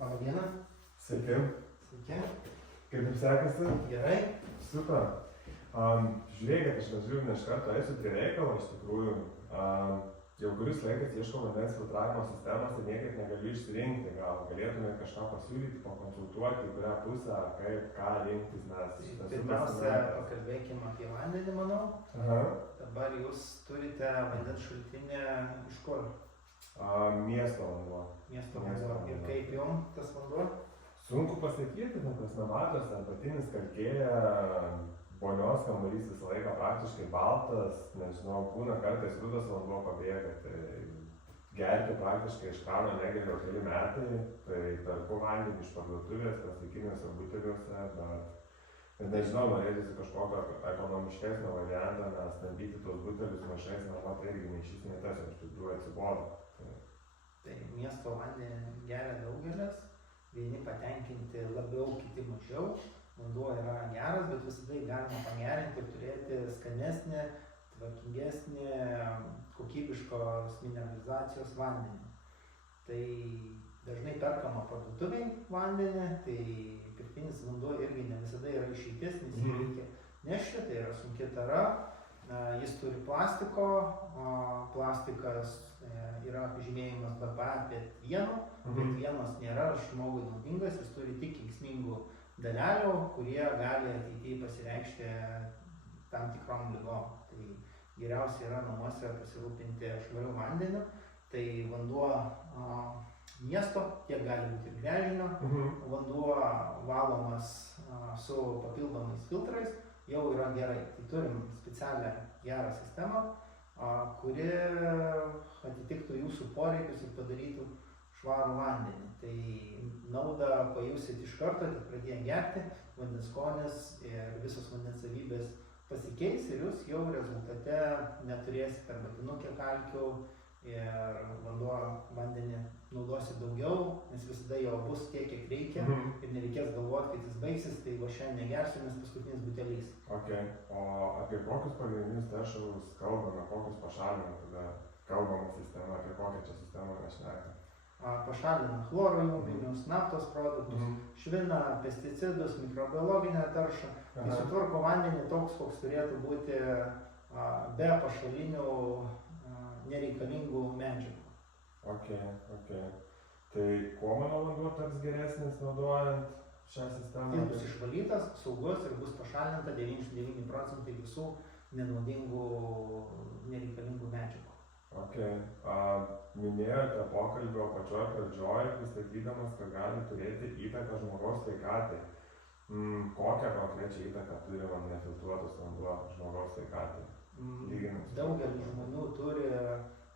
Labą dieną. Sveiki. Sveiki. Kaip jums sekasi? Gerai. Super. Žiūrėkit, aš važiuoju iš karto, eisiu prie reikalo, iš tikrųjų. Jau kuris laikas ieškau vandens filtravimo sistemos ir niekaip negaliu išsirinkti. Gal galėtumėte kažką pasiūlyti, pakonsultuoti, į kurią pusę, kaip, ką rinktis, nes... Pirmiausia, pakalbėkime apie vandenį, manau. Aha. Dabar jūs turite vandens šaltinį iš kur? Miesto vanduo. Miesto vanduo. Ir kaip jums tas vanduo? Sunku pasakyti, tas nematos, apatinis kalkėja, vonios kambarys visą laiką praktiškai baltas, nežinau, būna kartais rudas vanduo pabėga, tai gerti praktiškai iš krano negeriu keli metai, tai perku vandenį iš parduotuvės, plastikiniuose buteliuose, bet nežinau, norėtųsi kažkokio ekonomiškesnio variantą, nes tampyti tos butelius maišais, namo tai irgi maišys netas, iš tikrųjų atsibodo. Tai miesto vandenį geria daugelis, vieni patenkinti labiau, kiti mažiau. Vanduo yra geras, bet visada galima pagerinti ir turėti skanesnį, tvarkingesnį, kokybiškos mineralizacijos vandenį. Tai dažnai perkama parduotuviai vandenį, tai pirktinis vanduo irgi ne visada yra išeitis, nes jį reikia nešti, tai yra sunki tara. Jis turi plastiko, plastikas yra pažymėjimas BPA bet vienas nėra žmogui naudingas, jis turi tik kenksmingų dalelių, kurie gali ateityje pasireikšti tam tikrom ligom. Tai geriausia yra namuose pasirūpinti švariu vandeniu, tai vanduo miesto, tiek gali būti ir gręžinio, vanduo valomas su papildomais filtrais, jau yra gerai. Tai turim specialią gerą sistemą, kuri atitiktų jūsų poreikius ir padarytų švarų vandenį. Tai naudą pajusit iš karto, tik pradėję gerti, vandens skonis ir visos vandens savybės pasikeis ir jūs jau rezultate neturėsite arbatinukę kalkių ir vandenį naudosit daugiau, nes visada jo bus tiek, kiek reikia ir nereikės galvoti, kad jis baigsis, tai va šiandien negersiu, nes paskutinis butelys. Ok, o apie kokius pagrindinius teršalus kalbame, kokius pašalina tada kalbama sistema, apie kokią čia sistemą mes šnekame? Pašalina chloro junginius, naftos produktus, šviną, pesticidus, mikrobiologinę taršą, tai sutvarko vandenį toks, koks turėtų būti be pašalinių nereikalingų medžiagų. Ok. Tai kuo mano vanduo taps geresnis naudojant šią sistemą? Jis bus išvalytas, saugus ir bus pašalinta 99% visų nenaudingų nereikalingų medžiagų. Ok. Minėjote pokalbio pačioj pradžioj, pristatydamas, kad gali turėti įtaką žmogaus sveikatai. Kokią konkrečią įtaką turi nefiltruotas vanduo žmogaus sveikatai? Daugelis žmonių turi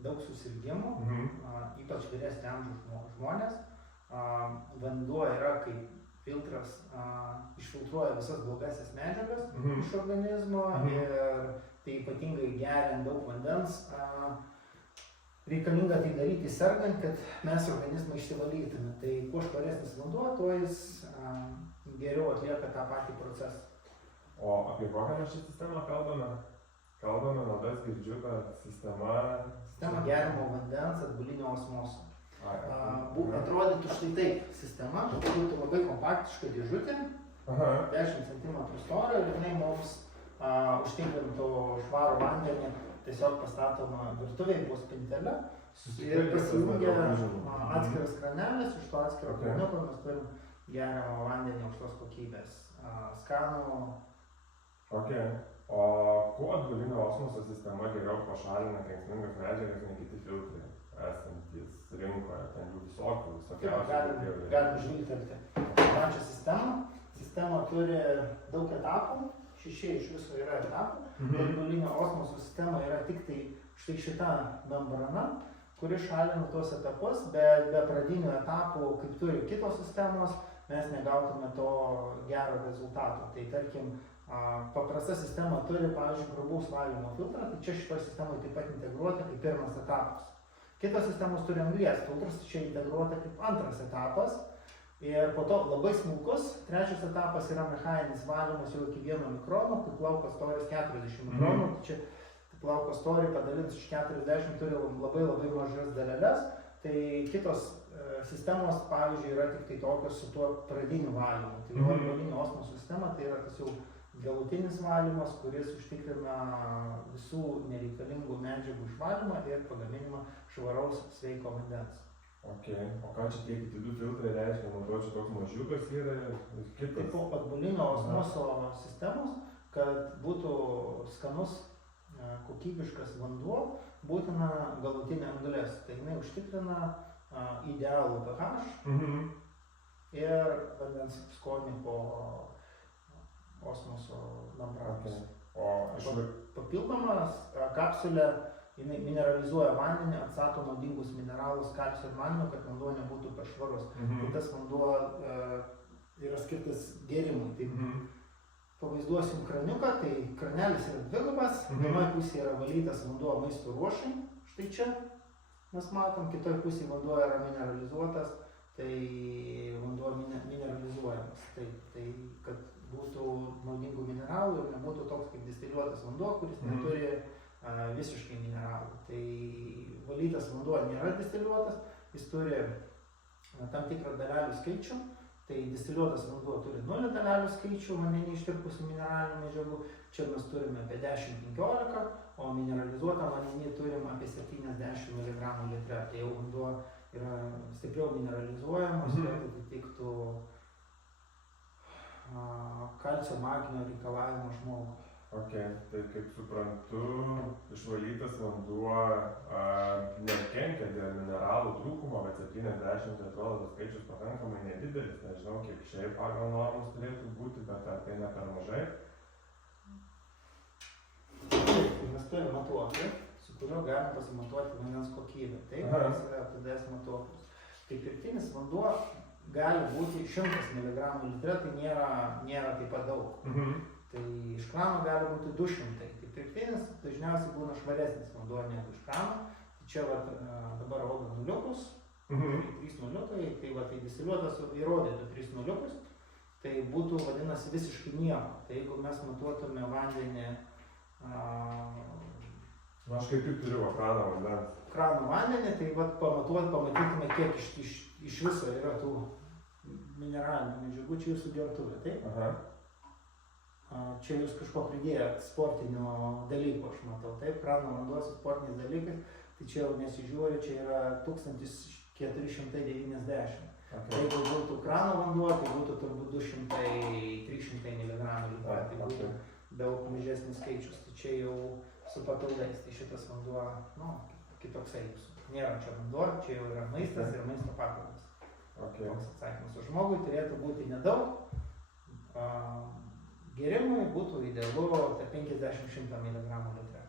daug susirgimų, ypač vyresnio amžiaus žmonės. Vanduo yra kaip filtras, išfiltruoja visas blogasias medžiagas iš organizmo ir tai ypatingai geriant daug vandens reikalinga tai daryti sergant, kad mes organizmą išsivalytume. Tai kuo švaresnis vanduo, tuo jis geriau atlieka tą patį procesą. O apie kokią mes šią sistemą kalbame? Kalbame, labai girdžiu, kad sistema Gerimo vandens atbulinio osmoso. Atrodytų štai taip sistema, būtų labai kompaktiška dėžutė, 10 cm storio ir jinai mums užtikrintų švarų vandenį, tiesiog pastatoma virtuvėje po spintelę ir pasijungia atskiras kranelis, iš to atskiro kraniuko mes turim geriamą vandenį aukštos kokybės, skanų. Ok. O kuo atbulinio osmoso sistema geriau pašalina kenksmingas medžiagas nei kiti filtrai esantys rinkoje, ten jų visokiausių. Galim žvilgtelti pačią sistemą. Sistema turi daug etapų, 6 iš viso yra etapų. Atbulinio osmoso sistema yra tik tai štai šita membrana, kuri šalina tuos etapus, bet be pradinių etapų, kaip turi kitos sistemos, mes negautume to gero rezultato. Tai tarkim, paprasta sistema turi, pavyzdžiui, grubaus valymo filtrą, tai čia šitoje sistemoje taip pat integruota kaip pirmas etapas. Kitos sistemos turi anglies filtrus, tai čia integruota kaip antras etapas. Ir po to labai smulkus, trečias etapas yra mechaninis valymas jau iki 1 mikrono, kai plauko storis 40 mikronų, tai čia plauko storį padalinus iš 40 turi labai mažas daleles, tai kitos sistemos, pavyzdžiui, yra tik tai tokios su tuo pradiniu valymu. Tai arbalinio osmoso sistema tai yra tas jau galutinis valymas, kuris užtikrina visų nereikalingų medžiagų išvalymą ir pagaminimą švaraus sveiko vandens. Ok, o ką čia tie kiti 2 filtrai reiškia? Naudoju čia toks mažiukas yra ir kitas? Tai po atbulinio osmoso sistemos, kad būtų skanus, kokybiškas vanduo, būtina galutinė anglies. Tai jinai užtikrina idealų pH ir vandens skonį po osmoso membranos. O papildomas kapsulė jinai mineralizuoja vandenį, atstato naudingus mineralus, kalcio ir magnio, kad vanduo nebūtų per švarus. Tai tas vanduo yra skirtas gėrimui. Tai pavaizduosim kraniuką, tai kranelis yra dvigubas, vienoje pusėje yra valytas vanduo maisto ruošai, štai čia mes matom, kitoje pusėje vanduo yra mineralizuotas, tai vanduo mineralizuojamas. Tai kad būtų naudingų mineralų ir nebūtų toks kaip distiliuotas vanduo, kuris neturi visiškai mineralų. Tai valytas vanduo nėra distiliuotas, jis turi tam tikrą dalelių skaičių, tai distiliuotas vanduo turi 0 dalelių skaičių vandenį ištirpusių mineralinių medžiagų, čia mes turime apie 10-15, o mineralizuotą vandenį turim apie 70 mg litre, tai jau vanduo yra stipriau mineralizuojamas, kad atitiktų kalcio magnio reikalavimą žmogui. Ok, tai kaip suprantu, išvalytas vanduo nekenkia dėl mineralų trūkumo, bet 70 atrodo tas skaičius pakankamai nedidelis, nežinau kiek šiaip pagal normas turėtų būti, bet ar tai ne per mažai? Mes turime matuoklį, su kuriuo galim pasimatuoti vandens kokybę. Taip, tas yra TDS matuoklis. Tai pirktinis vanduo gali būti 100 mg litre, tai nėra taip pat daug. Tai iš krano gali būti 200. Tai pirktinis dažniausiai būna švaresnis vanduo negu iš krano. Tai čia dabar rodo nuliukus, 3 nuliukai, tai distiliuotas įrodytų 3 nuliukus, tai būtų vadinasi visiškai nieko. Tai jeigu mes matuotume vandenį, Aš kaip tik turiu krano vandens. Krano vandenį, tai pamatytume, kiek iš viso yra tų mineralinių medžiagų, čia jūsų gertuvė, taip? Čia jūs kažko pridėjot sportinio dalyko, aš matau, taip, krano vanduo su sportiniais dalykais, tai čia jau nesižiūri, čia yra 1490. Tai jeigu būtų krano vanduo, tai būtų turbūt 200-300 mg litre, tai būtų daug mažesnis skaičius, tai čia jau su papildais, tai šitas vanduo, kitoksai, nėra čia vanduo, čia jau yra maistas ir maisto papildas. Toks atsakymas. O žmogui turėtų būti nedaug, gėrimui būtų idealu tarp 50-100 mg litre.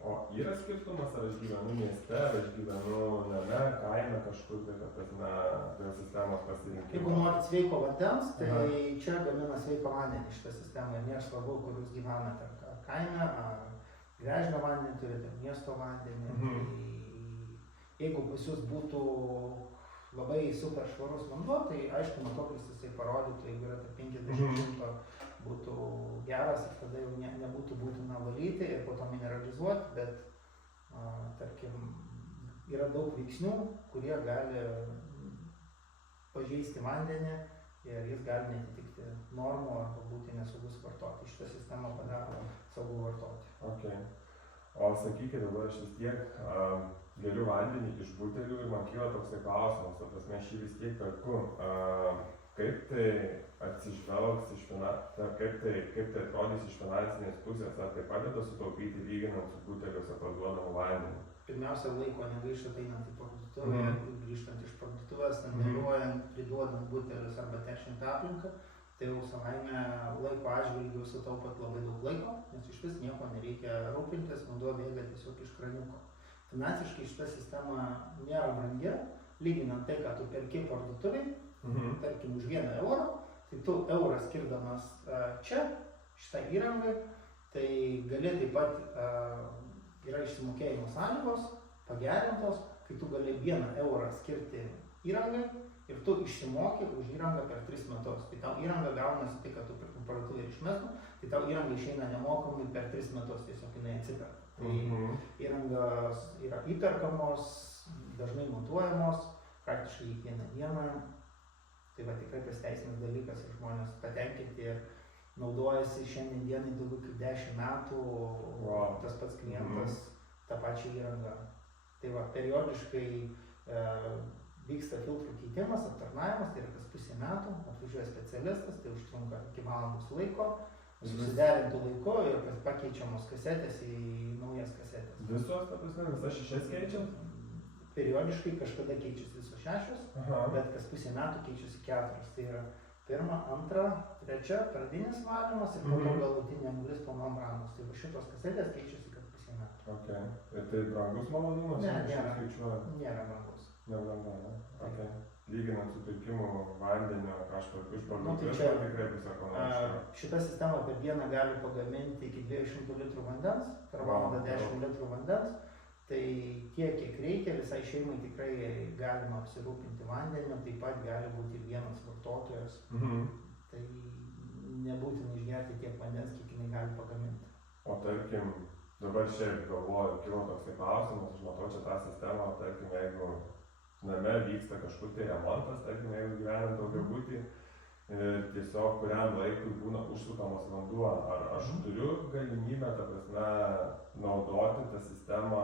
O yra skirtumas, ar aš gyvenu mieste, ar aš gyvenu name, kaime kažkur, tai dėl sistemos pasirinkimo? Jeigu norit sveiko vandens, tai čia gamina sveiko vandenį šitą sistemą ir nėra svarbu, kur jūs gyvenate, ar kaime, ar gręžinio vandenį turite, ar miesto vandenį. Jeigu pas jūs būtų labai super švarus vanduo, tai aišku, matuoklis jisai parodytų, jeigu yra 50-100 būtų geras ir tada jau nebūtų būtina valyti ir po to mineralizuoti, bet tarkim, yra daug veiksnių, kurie gali pažeisti vandenį ir jis gali netitikti normų arba būti nesaugus vartoti. Šitą sistemą padaro saugu vartoti. O sakykite, dabar aš vis tiek geriu vandenį iš butelių ir man kyla toksai klausimas, ta prasme aš jį vis tiek perku. Kaip tai atsižvelgs kaip tai atrodys iš finansinės pusės, ar tai padeda sutaupyti lyginant su buteliuose parduodamu vandeniu? Pirmiausia, laiko negaištat einant į parduotuvę, grįžtant iš parduotuvės, sandėliuojant, priduodant butelius arba teršiant aplinką, tai jau savaime laiko atžvilgiu sutaupat labai daug laiko, nes iš vis nieko nereikia rūpintis, vanduo bėga tiesiog iš kraniuko. Finansiškai šita sistema nėra brangi, lyginant tai, ką tu perki parduotuviai, tarkim už 1 eurą, tai tu eurą skirdamas čia, šitą įrangai, tai gali taip pat yra išsimokėjimo sąlygos, pagerintos, kai tu gali 1 eurą skirti įrangai ir tu išsimoki už įrangą per 3 metus. Tai tau įranga gaunasi tai, kad tu parduotuvėje išmestum, tai tau įranga išeina nemokamai per 3 metus, tiesiog jinai atsiperka. Tai įrangos yra įperkamos, dažnai montuojamos, praktiškai kiekvieną dieną. Tai va tikrai pasiteisinis dalykas ir žmonės patenkinti ir naudojasi šiandien dienai daugiau kaip 10 metų, tas pats klientas tą pačią įrangą. Tai va, periodiškai vyksta filtrų keitimas, aptarnavimas, tai yra kas pusę metų, atvažiuoja specialistas, tai užtrunka iki valandos laiko, susiderintų laiku ir pakeičiamos kasetės į naujas kasetės. Visos, ta prasme, visas 6 keičiant? Periodiškai kažkada keičiasi visos 6, bet kas pusę metų keičiasi 4. Tai yra 1, 2, 3 pradinis valymas ir po to galutinė anglis po membranos. Tai va šitos kasetės keičiasi kas pusę metų. Okay. Ir tai brangus malonumas? Ne, nėra. Nėra brangus. Nebrangu, ne? Okay. Lyginant su pirkimu vandenio kažkur iš parduotuvės, tai tikrai bus ekonomiška. Šita sistema per dieną gali pagaminti iki 200 litrų vandens, per valandą 10 litrų vandens. Tai tiek, kiek reikia, visai šeimai tikrai galima apsirūpinti vandeniu, taip pat gali būti ir vienas vartotojas. Tai nebūtina išgerti tiek vandens, kiek jinai gali pagaminti. O tarkim, dabar šiaip galvoju, kilo toksai klausimas, aš matau čia tą sistemą, tarkim, jeigu name vyksta kažkur tai remontas, tarkim, jeigu gyvenant daugiabutį, ir tiesiog kuriam laikui būna užsukamas vanduo. Ar aš turiu galimybę, ta prasme, naudoti tą sistemą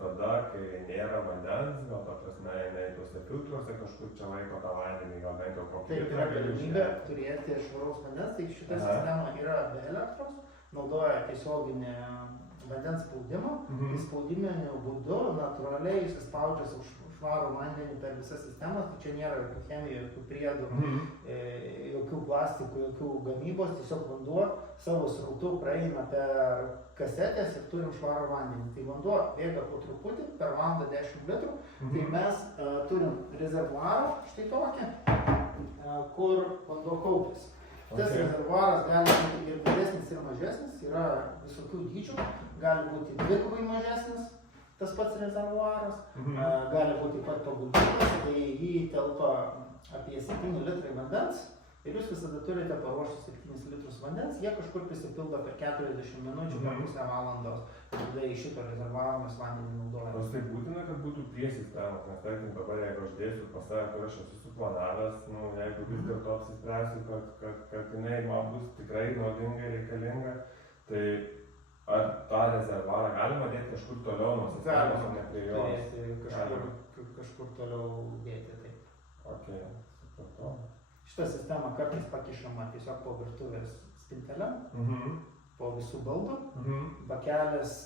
tada, kai nėra vandens, gal ta prasme, jinai tuose filtruose kažkur čia laiko tą vandenį, gal bent jau kokį. Taip, yra galimybė turėti švaraus vandens, tai šita sistema yra be elektros, naudoja tiesioginį vandens spaudimą, tai spaudiminiu būdu natūraliai įsispaudžia švarų vandenį per visas sistemas, tai čia nėra jokių chemijų, jokių priedų, jokių plastikų, jokių gamybos, tiesiog vanduo savo srautu praeina per kasetės ir turim švarų vandenį. Tai vanduo bėga po truputį, per valandą 10 litrų, tai mes turim rezervuarą, štai tokį, kur vanduo kaupiasi. Tas rezervuaras gali būti ir didesnis, ir mažesnis, yra visokių dydžių, gali būti dvigubai mažesnis. Tas pats rezervuaras, gali būti pat paguldytas, tai jį telpa apie 7 litrai vandens ir jūs visada turite paruošti 7 litrus vandens, jie kažkur prisipildo per 40 minučių, per pusę valandos, ir tada į šito rezervuarą mes vandenį naudojame. Ar tai būtina, kad būtų prie sistemos, nes tarkim dabar, jeigu aš dėsiu pas save, kur aš esu suplanavęs, jeigu vis dėlto apsispręsiu, kad jinai man bus tikrai naudinga, reikalinga, tai ar tą rezervuarą galima dėti kažkur toliau nuo sistemos, o ne prie jos? Turėti kažkur toliau dėti, taip. Ok, supratau. Šitą sistemą kartais pakišama tiesiog po virtuvės spintelę, po visų baldų, bakelis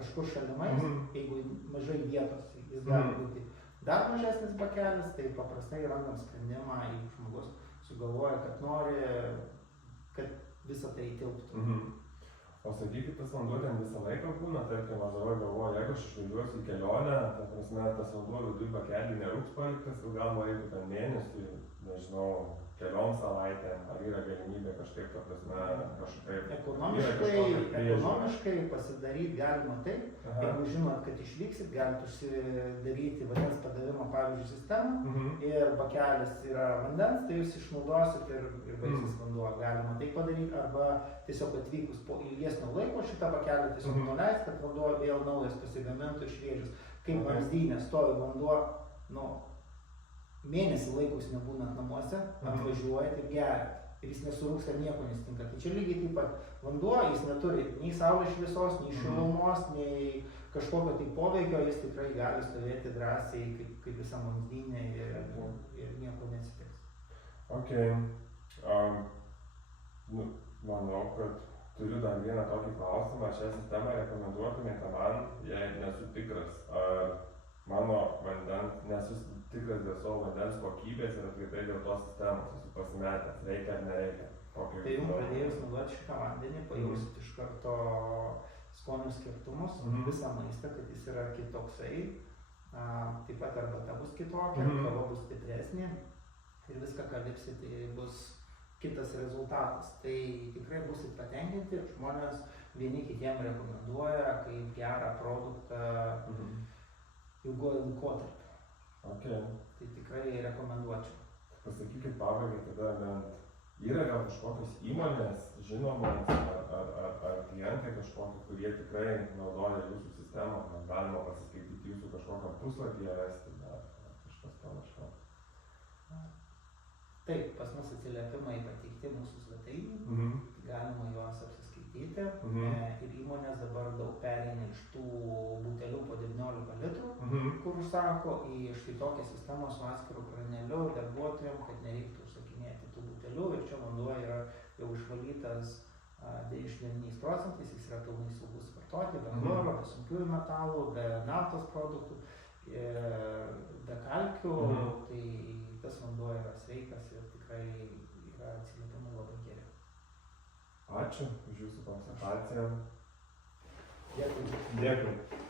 kažkur šalimais, jeigu mažai vietos, jis gali būti dar mažesnis bakelis, tai paprastai randam sprendimą, jeigu žmogus sugalvoja, kad nori, kad visą tai įtilptų. O sakykit, tas vanduo ten visą laiką būna, tarkim, aš dabar galvoju, jeigu aš išvažiuosiu į kelionę, ta prasme, tas vanduo viduj bakelį nerūks paliktas, ilgam laikui ten mėnesiui, nežinau, keliom savaitėm, ar yra galimybė kažkaip, ta prasme, kažkaip... Ekonomiškai pasidaryti galima taip, jeigu žinot, kad išvyksit, galite užsidaryti vandens padavimo, pavyzdžiui, sistemą ir bakelis yra vandens, tai jūs išnaudosit ir baigsis vanduo. Galima tai padaryti, arba tiesiog atvykus po ilgesnio laiko šitą bakelį tiesiog nuleist, kad vanduo vėl naujas pasigamintų ir šviežias. Kaip vamzdynė stovi vanduo, mėnesį laikus nebūnant namuose, atvažiuojat ir geriat. Ir jis nesurūksta, nieko nesitinka. Tai čia lygiai taip pat vanduo, jis neturi nei saulės šviesos, nei šilumos, nei kažkokio tai poveikio, jis tikrai gali stovėti drąsiai kaip visam vamzdynė ir nieko nesitiks. Ok. Manau, kad turiu dar vieną tokį klausimą. Šią sistemą rekomenduotumėte man, jei nesu tikras, ar mano vandens, nesu tikras dėl savo vandens kokybės ir apskritai dėl tos sistemos, esu pasimetęs, reikia ar nereikia. Tai jums pradėjus naudoti šitą vandenį, pajausit iš karto skonių skirtumus, visą maistą, kad jis yra kitoksai, taip pat arbata bus kitokia, kava bus stipresnė ir viską, ką lipsit, tai bus kitas rezultatas. Tai tikrai busit patenkinti ir žmonės vieni kitiem rekomenduoja kaip gerą produktą ilguoju laikotarpiu. Okay. Tai tikrai rekomenduočiau. Pasakykit pabaigai tada, bent yra gal kažkokios įmonės žinomos ar klientai kažkokie, kurie tikrai naudoja jūsų sistemą, galima pasiskaityti jūsų kažkokią puslapį rasti ar kažkas panašaus. Taip, pas mus atsiliepimai pateikti mūsų svetainėje, galima juos apsiskaityti ir įmonės dabar daug pereina iš tų butelių po 19 litrų, kur užsako į štai tokią sistemą su atskiru kraneliu darbuotojams, kad nereiktų užsakinėti tų butelių ir čia vanduo yra jau išvalytas 99%, jis yra pilnai saugus vartoti, be chloro, be sunkiųjų metalų, be naftos produktų, be kalkių, tai tas vanduo yra sveikas ir tikrai yra atsiliepimai labai geri. Ačiū už jūsų konsultaciją. Dėkui. Dėkui.